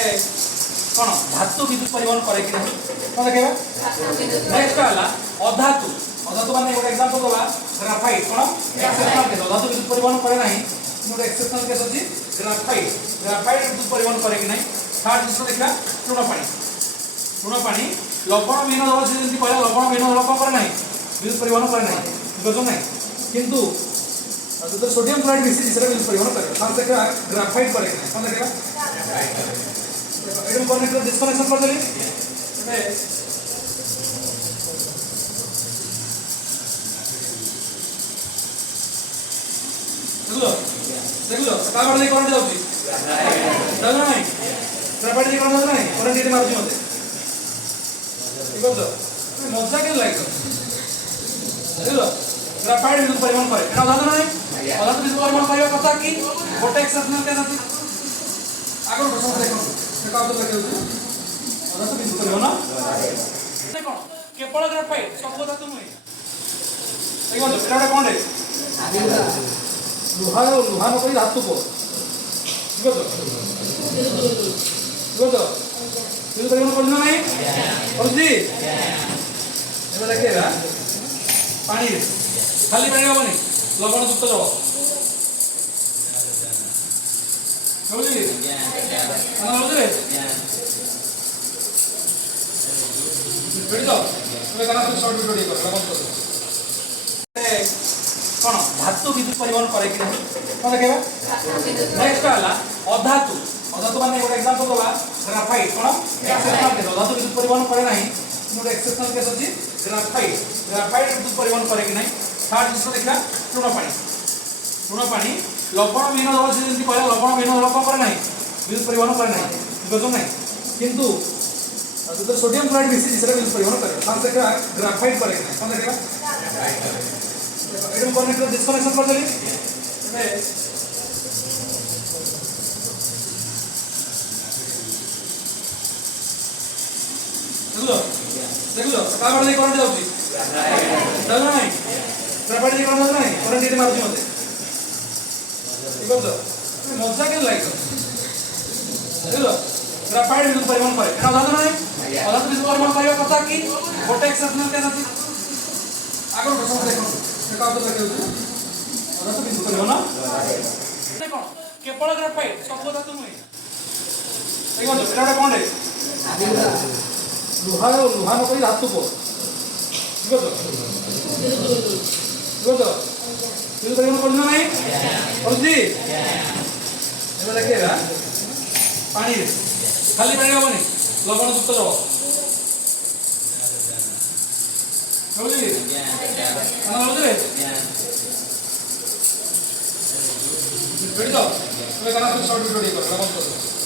कौन धातु विद्युत परिवहन करे कि नहीं कौन देखा नेक्स्ट है अधातु अधातु माने गोटे एग्जांपल दवा ग्राफाइट कौन एक्सेप्शनल केस अधातु विद्युत परिवहन करे नहीं गोटे एक्सेप्शनल केस अछि ग्राफाइट ग्राफाइट विद्युत परिवहन करे कि नहीं थर्ड जिस देखा तृण पानी लवण विहीन द्रव से जंती कहला लवण विहीन द्रव करे नहीं विद्युत परिवहन करे नहीं बुझो नहीं किंतु तो सोडियम क्लोराइड मिसी जिसरा विद्युत परिवहन करे हम देखा ग्राफाइट करे नहीं कौन देखा एडम कनेक्टर डिस्कनेक्शन कर देली ए देखलो का बारे करंट जाउची जाउ नहीं ग्राफाइट करंट जाउ नहीं करंट ये मारुची मते ठीक हो मजा के लाइक देखलो ग्राफाइट विद्युत परिवहन करे एना जाउ नहीं अधातु विद्युत परिवहन करबा कथा की गोटे एक्सेप्शनल केस अछि आगर प्रश्न देखो का उत्तर लगे होती अधातु विद्युत परिवहन देखो केवल ग्राफाइट सब धातु नहीं देखो एटा कोन है लोहा लोहा न कोई धातु को ठीक है तो विद्युत परिवहन करना नहीं करजी एबे देखेगा पानी खाली पानी होबनी लवण युक्त जल समझी समझले बेटा तुम्हें कना शॉर्ट वीडियो कर बंद कर कौन धातु विद्युत परिवहन करे कि नहीं कौन देखा नेक्स्ट है अधातु अधातु माने गोटे एग्जांपल दवा ग्राफाइट कौन एक्सेप्शनल केस अधातु विद्युत परिवहन करे नहीं गोटे एक्सेप्शनल केस अछि ग्राफाइट ग्राफाइट विद्युत परिवहन करे कि नहीं थर्ड जिस देखा तृण पानी लवण विहीन द्रव से जंती कहला लवण विहीन द्रव करे नहीं विद्युत परिवहन करे नहीं बुझो नहीं किंतु तो सोडियम क्लोराइड मिसी जिसरा विद्युत परिवहन करे हम देखा ग्राफाइट करे नहीं कौन देखा एडम कनेक्टर डिस्कनेक्शन कर देली ए देखलो का बारे करंट जाउची जाउ नहीं ग्राफाइट करंट जाउ नहीं करंट ये मारुची मते ठीक हो मजा के लाइक देखलो ग्राफाइट विद्युत परिवहन करे एना जाउ नहीं अधातु विद्युत परिवहन करबा कथा की गोटे एक्सेप्शनल केस अछि आगर प्रश्न देखो का उत्तर लगे होती अधातु विद्युत परिवहन देखो केवल ग्राफाइट सब धातु नहीं देखो एटा कोन है लोहा लोहा न कोई धातु को ठीक है विद्युत परिवहन करना नहीं करजी एबे देखेगा पानी खाली पानी होबनी लवण युक्त जल समझी समझले बेटा तुम्हें कना शॉर्ट वीडियो कर बंद कर